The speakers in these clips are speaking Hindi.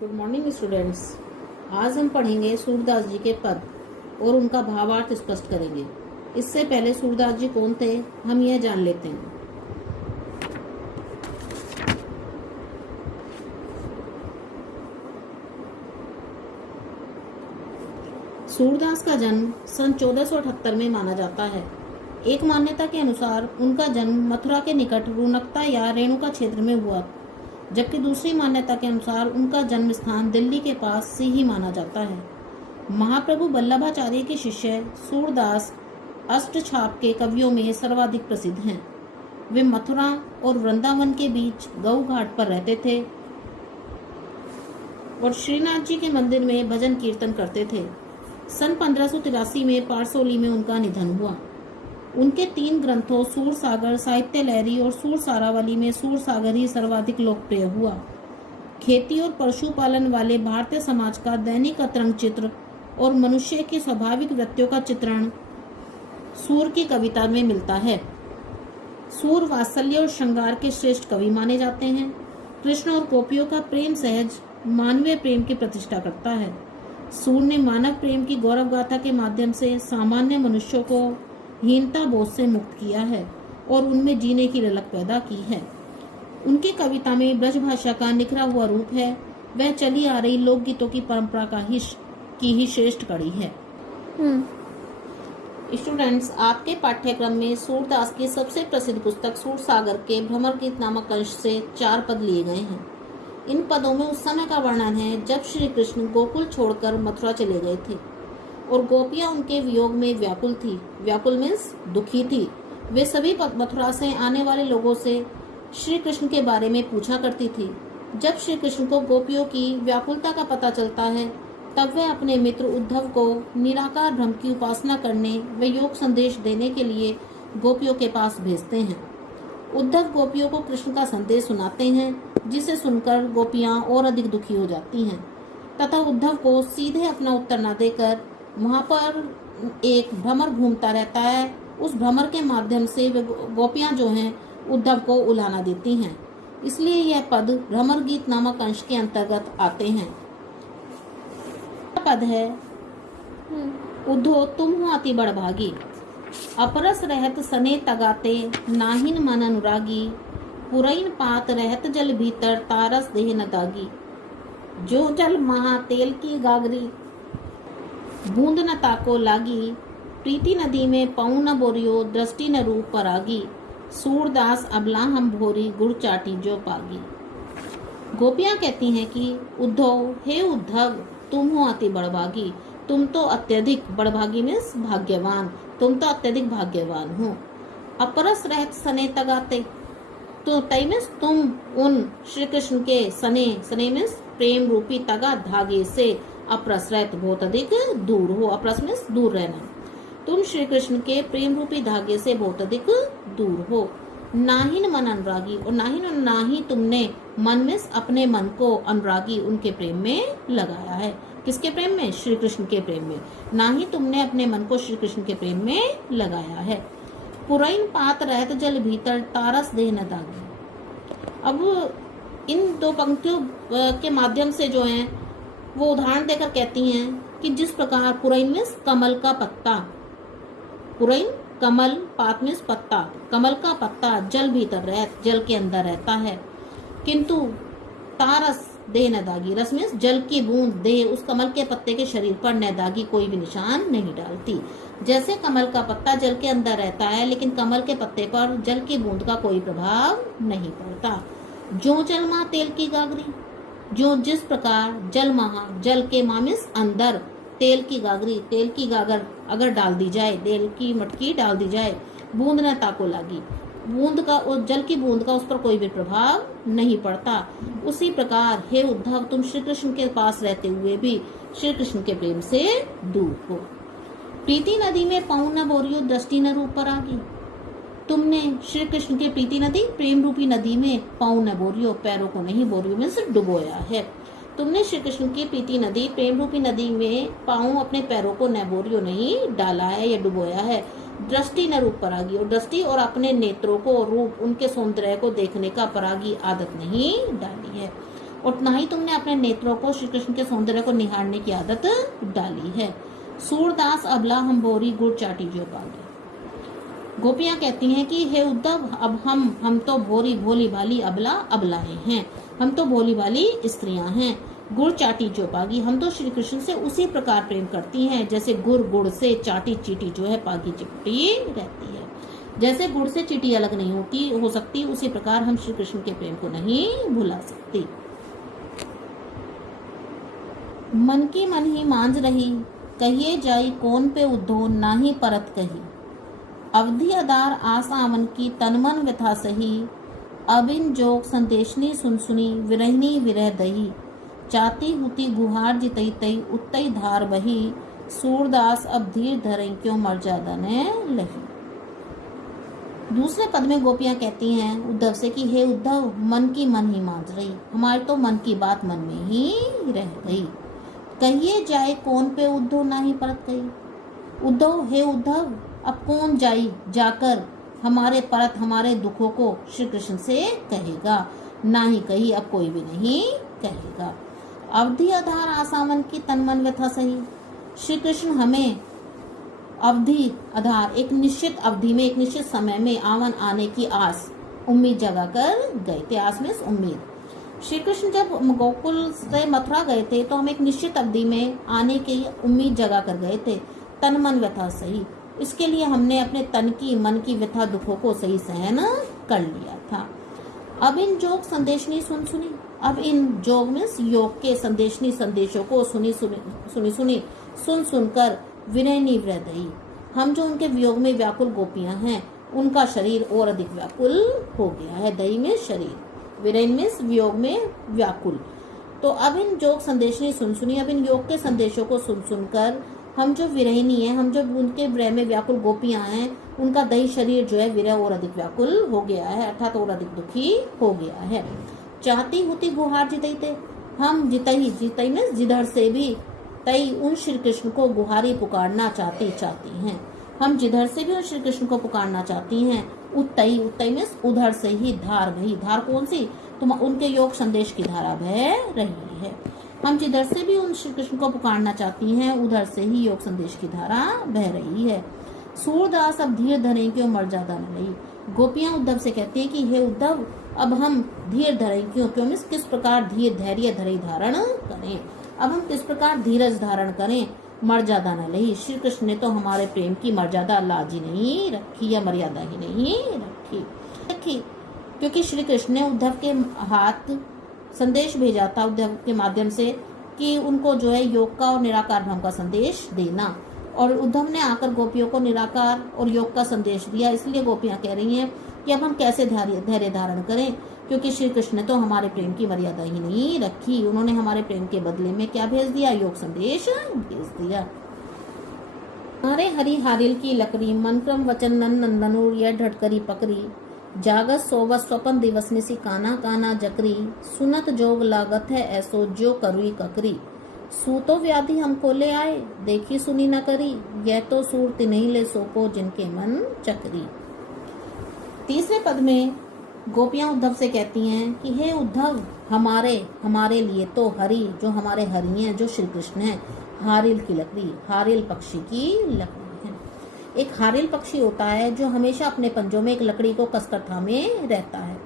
Good morning students. आज हम पढ़ेंगे सूरदास जी के पद और उनका भावार्थ स्पष्ट करेंगे। इससे पहले सूरदास जी कौन थे हम यह जान लेते हैं। सूरदास का जन्म सन 1478 में माना जाता है। एक मान्यता के अनुसार उनका जन्म मथुरा के निकट रुनकता या रेणुका क्षेत्र में हुआ, जबकि दूसरी मान्यता के अनुसार उनका जन्म स्थान दिल्ली के पास से ही माना जाता है। महाप्रभु वल्लभाचार्य के शिष्य सूरदास अष्टछाप के कवियों में सर्वाधिक प्रसिद्ध हैं। वे मथुरा और वृंदावन के बीच गऊ घाट पर रहते थे और श्रीनाथ जी के मंदिर में भजन कीर्तन करते थे। सन 1583 में पारसोली में उनका निधन हुआ। उनके 3 ग्रंथों सूरसागर, साहित्य लहरी और सूरसारावली में सूरसागर ही सर्वाधिक लोकप्रिय हुआ। खेती और पशुपालन वाले भारतीय समाज का दैनिक अतरंग चित्र और मनुष्य की स्वाभाविक वृत्तियों का चित्रण सूर की कविता में मिलता है। सूर वात्सल्य और श्रृंगार के श्रेष्ठ कवि माने जाते हैं। कृष्ण और गोपियों का प्रेम सहज मानवीय प्रेम की प्रतिष्ठा करता है। सूर ने मानव प्रेम की गौरव गाथा के माध्यम से सामान्य मनुष्यों को हीनता बोझ से मुक्त किया है और उनमें जीने की ललक पैदा की है। उनकी कविता में ब्रज भाषा का निखरा हुआ रूप है। वह चली आ रही लोकगीतों की परंपरा की ही श्रेष्ठ कड़ी है। स्टूडेंट्स, आपके पाठ्यक्रम में सूरदास की सबसे प्रसिद्ध पुस्तक सूरसागर के भ्रमर गीत नामक अंश से 4 पद लिए गए हैं। इन पदों में उस समय का वर्णन है जब श्री कृष्ण गोकुल छोड़कर मथुरा चले गए थे और गोपियां उनके वियोग में व्याकुल थी। व्याकुल मीन्स दुखी थी। वे सभी मथुरा से आने वाले लोगों से श्री कृष्ण के बारे में पूछा करती थी। जब श्री कृष्ण को गोपियों की व्याकुलता का पता चलता है तब वे अपने मित्र उद्धव को निराकार ब्रह्म की उपासना करने व योग संदेश देने के लिए गोपियों के पास भेजते हैं। उद्धव गोपियों को कृष्ण का संदेश सुनाते हैं, जिसे सुनकर गोपियां और अधिक दुखी हो जाती हैं तथा उद्धव को सीधे अपना उत्तर न देकर वहां पर एक भ्रमर घूमता रहता है। उस भ्रमर के माध्यम से वे गोपियां जो हैं उद्धव को उलाहना देती हैं। इसलिए यह पद भ्रमर गीत नामक अंश के अंतर्गत आते हैं। पद है उद्धो तुम हो अति बड़भागी, अपरस रहत सने तगाते, नाहिन मन अनुरागी, पुरैन पात रहत जल भीतर, तारस देह न दागी। जो जल महा तेल की गागरी, बूंद न ताको लागी, प्रीति नदी में पाऊं न बोरियो, दृष्टि न रूप परागी, सूरदास अबला हम भोरी, गुड़ चाटी जो पागी। गोपियां कहती हैं कि उद्धव, हे उद्धव, तुम हो अति बड़भागी, तुम तो अत्यधिक बड़भागी मीन्स भाग्यवान, तुम तो अत्यधिक भाग्यवान हो। अपरस रहत सने तगाते, तो तय मीन्स तुम उन श्री कृष्ण के सने मीन्स प्रेम रूपी तगा धागे से अपरस रहत बहुत अधिक दूर हो। अपरस मीन्स दूर रहना। तुम श्री कृष्ण के प्रेम रूपी धागे से बहुत अधिक दूर हो। नाहिन मन अनुरागी, और नाही तुमने मन मीन्स अपने मन को अनुरागी उनके प्रेम में लगाया है। किसके प्रेम में? श्री कृष्ण के प्रेम में। नाही तुमने अपने मन को श्री कृष्ण के प्रेम में लगाया है। पुरैन पात रहत जल भीतर, तारस देह न दागी। अब इन 2 पंक्तियों के माध्यम से जो है वो उदाहरण देकर कहती हैं कि जिस प्रकार पुरैन मीन्स कमल का पत्ता, पुरैन कमल, पात मीन्स पत्ता, कमल का पत्ता जल भीतर रहत जल के अंदर रहता है, किंतु तारस देह न दागी, रस मीन्स जल की बूंद देह उस कमल के पत्ते के शरीर पर न दागी कोई भी निशान नहीं डालती। जैसे कमल का पत्ता जल के अंदर रहता है लेकिन कमल के पत्ते पर जल की बूंद का कोई प्रभाव नहीं पड़ता। जो जल महा तेल की गागरी, जो जिस प्रकार जल महा, जल के महा मीन्स अंदर, तेल की गागरी, तेल की गागर अगर डाल दी जाए, तेल की मटकी डाल दी जाए, बूंद न ताको लागी, बूंद का और जल की बूंद का उस पर कोई भी प्रभाव नहीं पड़ता। उसी प्रकार हे उद्धव, तुम श्री कृष्ण के पास रहते हुए भी श्री कृष्ण के प्रेम से दूर हो। प्रीति नदी में पाऊं न बोरियो, दृष्टि न रूप परागी। तुमने श्री कृष्ण के प्रीति नदी, प्रेम रूपी नदी में पाऊं न बोरियो, पैरों को नहीं बोरियो मीन्स डुबोया है। तुमने श्री कृष्ण की प्रीति नदी, प्रेम रूपी नदी में पाऊं अपने पैरों को न बोरियो नहीं डाला है या डुबोया है। दृष्टि न रूप परागी, और दृष्टि और अपने नेत्रों को रूप उनके सौंदर्य को देखने का परागी आदत नहीं डाली है। और ना ही तुमने अपने नेत्रों को श्री कृष्ण के सौंदर्य को निहारने की आदत डाली है। सूरदास अबला हम बोरी गुड़ चाटी जो पागे। गोपियां कहती हैं कि हे उद्धव, अब हम तो भोरी भोली भाली अबला अबलाएं हैं, हम तो भोली भाली स्त्रियां हैं। गुड़ चाटी जो पागी, हम तो श्री कृष्ण से उसी प्रकार प्रेम करती हैं जैसे गुड़ से चाटी चीटी जो है पागी चिपटी रहती है। जैसे गुड़ से चीटी अलग नहीं हो सकती, उसी प्रकार हम श्री कृष्ण के प्रेम को नहीं भुला सकती। मन की मन ही मांझ रही, कहिए जाई कौन पे उद्धो नाही परत कही। अवधि अदार आस आवन की तनमन व्यथा सही, अबिन जोग संदेशनी सुनी विरहनी विरह दही। चाती हुती गुहार जितई तई उत्तई धार बही, सूरदास अब धीर धरई क्यों मर्यादा ने लही। दूसरे पद में गोपियां कहती हैं उद्धव से कि हे उद्धव, मन की मन ही मांझ रही, हमारे तो मन की बात मन में ही रह गई। कहिए जाए कौन पे उद्धव ना ही परत गई। उद्धव, हे उद्धव, अब कौन जाई जाकर हमारे परत हमारे दुखों को श्री कृष्ण से कहेगा। ना ही कही, अब कोई भी नहीं कहेगा। अवधि आधार आसामन की तनमन व्यथा सही। श्री कृष्ण हमें अवधि आधार एक निश्चित अवधि में, एक निश्चित समय में आवन आने की आस उम्मीद जगा कर गए थे। आस में उम्मीद। श्री कृष्ण जब गोकुल से मथुरा गए थे तो हम एक निश्चित अवधि में आने की उम्मीद जगा कर गए थे। तन मन व्यथा सही, इसके लिए हमने अपने तन की मन की व्यथा दुखों को सही सहन कर लिया था। अब इन जोग संदेशनी सुनी, अब इन जोग में योग के संदेशनी संदेशों को सुनकर विनयनी हृदयी, हम जो उनके वियोग में व्याकुल गोपियां हैं उनका शरीर और अधिक व्याकुल हो गया है। दही में शरीर, विरह में वियोग में व्याकुल। तो अब इन जोग संदेशनी सुनी, अब इन योग के संदेशों को सुनकर हम जो विरहिनी है, हम जो उनके विरह में व्याकुल गोपियां हैं, उनका दही शरीर जो है विरह और अधिक व्याकुल हो गया है, अर्थात और अधिक दुखी हो गया है। चाहती होती गुहार जितई थे, हम जितई में जिधर से भी तई उन श्री कृष्ण को गुहारी पुकारना चाहती हैं। हम जिधर से भी उन श्री कृष्ण को पुकारना चाहती हैं, उत्तई में उधर से ही धार बही। धार कौन सी? तुम उनके योग संदेश की धारा बह रही है। हम जिधर से भी उन श्री कृष्ण को पुकारना चाहती हैं, उधर से ही योग संदेश की धारा बह रही है। सूरदास अब धीर धरे क्यों मर्यादा न रही। गोपियां उद्धव से कहती है कि हे उद्धव, अब हम धीर धरे क्यों मीन्स किस प्रकार धैर्य धरे धारण करें, अब हम किस प्रकार धीरज धारण करें, मर्यादा न रही। श्री कृष्ण ने तो हमारे प्रेम की मर्यादा लाज ही नहीं रखी या मर्यादा ही नहीं रखी, क्योंकि श्री कृष्ण ने उद्धव के हाथ संदेश भेजा था, उद्धव के माध्यम से, कि उनको जो है योग का और निराकार भ्रम का संदेश देना, और उद्धव ने आकर गोपियों को निराकार और योग का संदेश दिया। इसलिए गोपियां कह रही हैं कि अब हम कैसे धैर्य धारण करें, क्योंकि श्री कृष्ण ने तो हमारे प्रेम की मर्यादा ही नहीं रखी। उन्होंने हमारे प्रेम के बदले में क्या भेज दिया? योग संदेश भेज दिया। हरे हरि हारिल की लकड़ी, मन क्रम वचन नंदनु यह ढटकरी पकड़ी। जागत सोवत स्वपन दिवस निसी काना काना जकरी। सुनत जोग लागत है ऐसो जो करुई ककरी। सूतो व्याधि हमको ले आए, देखी सुनी न करी। यह तो सूरत नहीं ले सोपो जिनके मन चकरी। तीसरे पद में गोपियां उद्धव से कहती हैं कि हे उद्धव, हमारे लिए तो हरि, जो हमारे हरि हैं, जो श्री कृष्ण है, हारिल की लकड़ी, हारिल पक्षी की लकड़ी है। एक हारिल पक्षी होता है जो हमेशा अपने पंजों में एक लकड़ी को कसकर थामे रहता है।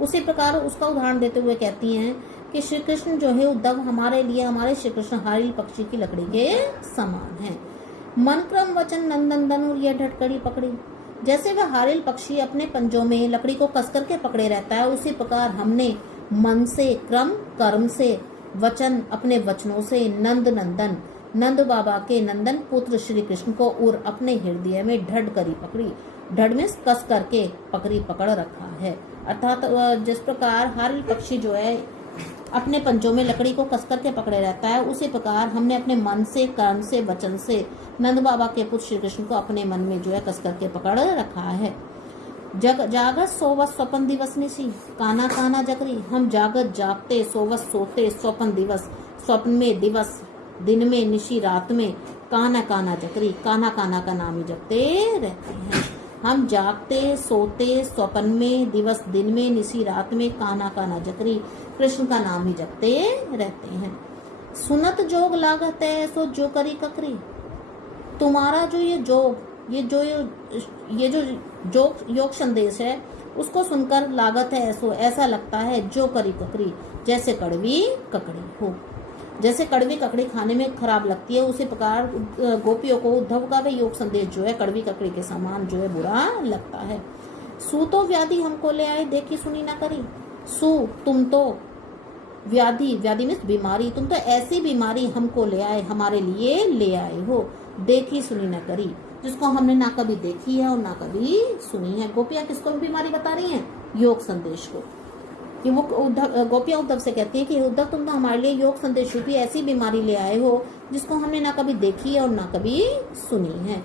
उसी प्रकार उसका उदाहरण देते हुए कहती हैं कि श्री कृष्ण जो है उद्धव, हमारे लिए हमारे श्री कृष्ण हारिल पक्षी की लकड़ी के समान है। मन क्रम वचन नंदन धनुर यह ढटकड़ी पकड़ी। जैसे वह हारिल पक्षी अपने पंजों में लकड़ी को कस करके पकड़े रहता है, उसी प्रकार हमने मन से, क्रम कर्म से, वचन अपने वचनों से नंदन नंद बाबा के नंदन पुत्र श्री कृष्ण को और अपने हृदय में ढड करी पकड़ी। ढड में कस करके पकड़ रखा है। अर्थात जिस प्रकार हारिल पक्षी जो है अपने पंजों में लकड़ी को कस करके पकड़े रहता है, उसी प्रकार हमने अपने मन से, कर्म से, वचन से नंद बाबा के पुत्र श्री कृष्ण को अपने मन में जो है कस करके पकड़ रखा है। जागत सोवत स्वपन दिवस निसी काना काना जकरी। हम जागत जागते, सोवत सोते, स्वपन दिवस स्वप्न में, दिवस दिन में, निशी रात में, काना काना जकरी, काना काना का नाम ही जपते रहते हैं। हम जागते सोते स्वप्न में, दिवस दिन में, निसी रात में, कान्हा कान्हा जकरी, कृष्ण का नाम ही जपते रहते हैं। सुनत जोग लागत है सो जो करी ककरी। तुम्हारा जो ये जो योग संदेश है उसको सुनकर लागत है सो ऐसा लगता है जो करी ककरी, जैसे कड़वी ककड़ी हो। जैसे कड़वी ककड़ी खाने में खराब लगती है, उसी प्रकार गोपियों को उद्धव का योग संदेश जो है कड़वी ककड़ी के समान जो है बुरा लगता है। सू तो व्याधि हमको ले आए, देखी सुनी ना करी। सू तुम तो, व्याधि, व्याधि मीन्स बीमारी, तुम तो ऐसी बीमारी हमको ले आए, हमारे लिए ले आए हो, देखी सुनी ना करी, जिसको हमने ना कभी देखी है और ना कभी सुनी है। गोपियां किसको बीमारी बता रही हैं? योग संदेश को। कि वो गोपियां उद्धव से कहती है कि उद्धव तुम तो हमारे लिए योग संदेश रूपी ऐसी बीमारी ले आए हो जिसको हमने ना कभी देखी है और ना कभी सुनी है।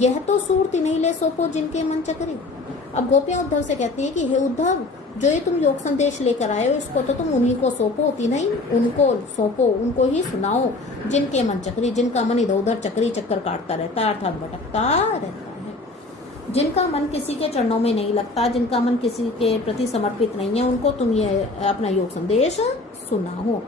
यह तो सूरत नहीं ले सौंपो जिनके मन चकरी। अब गोपियां उद्धव से कहती है कि हे उद्धव, जो ये तुम योग संदेश लेकर आए हो इसको तो तुम उन्हीं को सौंपो, नहीं उनको सौंपो, उनको ही सुनाओ जिनके मन चक्री, जिनका मन इधर उधर चक्री चक्कर काटता रहता है, अर्थात भटकता रहता है, जिनका मन किसी के चरणों में नहीं लगता, जिनका मन किसी के प्रति समर्पित नहीं है, उनको तुम ये अपना योग संदेश सुनाओ।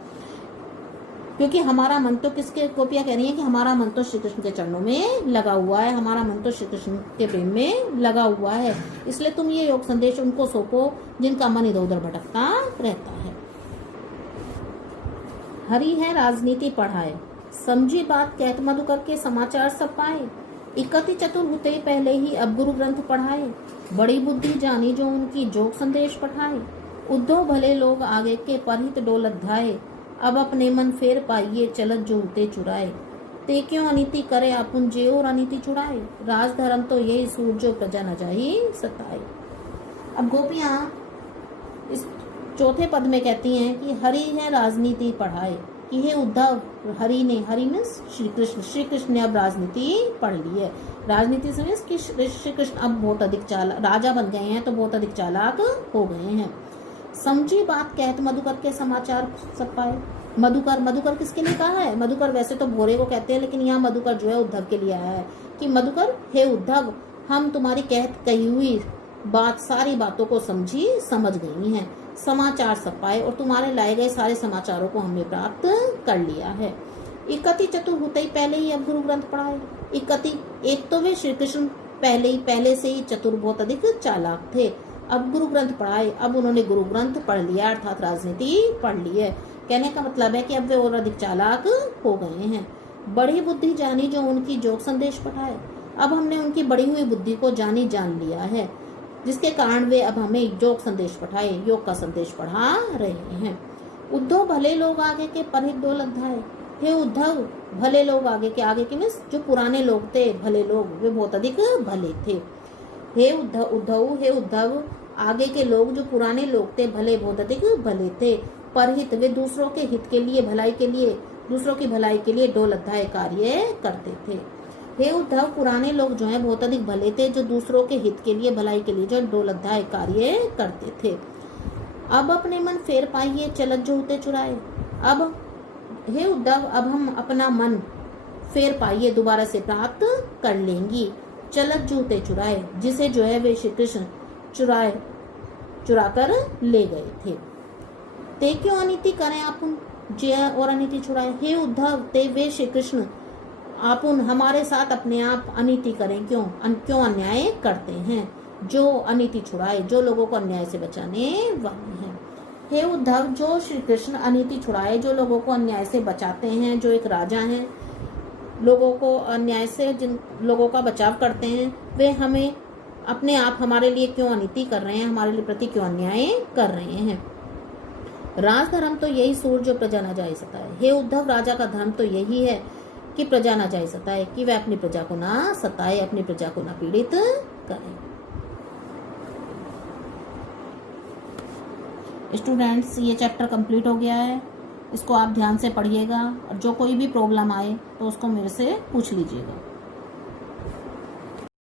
क्योंकि हमारा मन तो किसके, गोपियां कह रही है कि हमारा मन तो श्री कृष्ण के चरणों में लगा हुआ है, हमारा मन तो श्री कृष्ण के प्रेम में लगा हुआ है, इसलिए तुम ये योग संदेश उनको सौंपो जिनका मन इधर उधर भटकता रहता है। हरि है राजनीति पढ़ाए, समझी बात कहत मधुकर के समाचार सब पाए। इकति चतुर होते पहले ही अब गुरु ग्रंथ पढ़ाए, बड़ी बुद्धि जानी जो उनकी जोग संदेश पठाए। उद्धव भले लोग आगे के परहित डोलत धाये, अब अपने मन फेर पाइये चलत जो उते चुराए। ते क्यों अनीति करे आपुन जे और अनीति चुराए, राज धर्म तो यही सूरजो प्रजा न जाही सताए। अब गोपियां इस चौथे पद में कहती हैं कि हरि है राजनीति पढ़ाए, कि हे उद्धव, हरि ने, हरि मीन्स श्री कृष्ण ने अब राजनीति पढ़ ली है। राजनीति से मीन्स कि श्री कृष्ण अब बहुत अधिक चालाक राजा बन गए हैं, तो बहुत अधिक चालाक हो गए हैं। समझी बात कहत मधुकर के समाचार सब पाए। मधुकर किसके लिए कहा है? मधुकर वैसे तो भोरे को कहते हैं, लेकिन यहाँ मधुकर जो है उद्धव के लिए आया है कि मधुकर, हे उद्धव, हम तुम्हारी कहत कही हुई बात, सारी बातों को समझ गई हैं, समाचार सब पाए और तुम्हारे लाए गए सारे समाचारों को हमने प्राप्त कर लिया है। इकति चतुर होते ही पहले ही अब गुरु ग्रंथ पढ़ाए। इकति, एक तो वे श्री कृष्ण पहले से ही चतुर, बहुत अधिक चालाक थे, अब गुरु ग्रंथ पढ़ाए, अब उन्होंने गुरु ग्रंथ पढ़ लिया, अर्थात राजनीति पढ़ ली है। कहने का मतलब है कि अब वे और अधिक चालाक हो गए हैं। बड़ी बुद्धि जानी जो उनकी जोग संदेश पठाए, अब हमने उनकी बढ़ी हुई बुद्धि को जान लिया है, जिसके कारण वे अब हमें योग संदेश पठाए, योग का संदेश पढ़ा रहे हैं। उद्धव भले लोग आगे के परहित डोलत धाये। हे उद्धव, भले लोग आगे के मीन्स जो पुराने लोग थे, भले लोग, वे बहुत अधिक भले थे। हे उद्धव, आगे के लोग जो पुराने लोग थे, भले, बहुत अधिक भले थे। परहित, वे दूसरों के हित के लिए, भलाई के लिए, दूसरों की भलाई के लिए डोल अध्याय कार्य करते थे। हे उद्धव, पुराने लोग जो हैं बहुत अधिक भले थे, जो दूसरों के हित के लिए, भलाई के लिए जो डोल अध्याय कार्य करते थे। अब अपने मन फेर पाइए चलत जो होते चुराए। अब हे उद्धव, अब हम अपना मन फेर पाइए, दोबारा से प्राप्त कर लेंगी, चलत जूते चुराए, जिसे जो है वे श्री कृष्ण चुरा कर ले गए थे। ते क्यों अनीति करें आपुन जय और अनीति छुड़ाए। हे उद्धव, ते वे श्री कृष्ण आपुन हमारे साथ अपने आप अनीति करें, क्यों अन्याय करते हैं, जो अनीति छुड़ाए, जो लोगों को अन्याय से बचाने वाले हैं। हे उद्धव, जो श्री कृष्ण अनीति छुड़ाए, जो लोगों को अन्याय से बचाते हैं, जो एक राजा हैं, लोगों को अन्याय से जिन लोगों का बचाव करते हैं, वे हमें अपने आप हमारे लिए क्यों अनीति कर रहे हैं, हमारे लिए प्रति क्यों अन्याय कर रहे हैं। राज धर्म तो यही सूर जो प्रजा न जाए सताए। हे उद्धव, राजा का धर्म तो यही है कि प्रजा न जाए सताए, कि वह अपनी प्रजा को ना सताए, अपनी प्रजा को ना पीड़ित करे। स्टूडेंट्स, ये चैप्टर कंप्लीट हो गया है, इसको आप ध्यान से पढ़िएगा और जो कोई भी प्रॉब्लम आए तो उसको मेरे से पूछ लीजिएगा।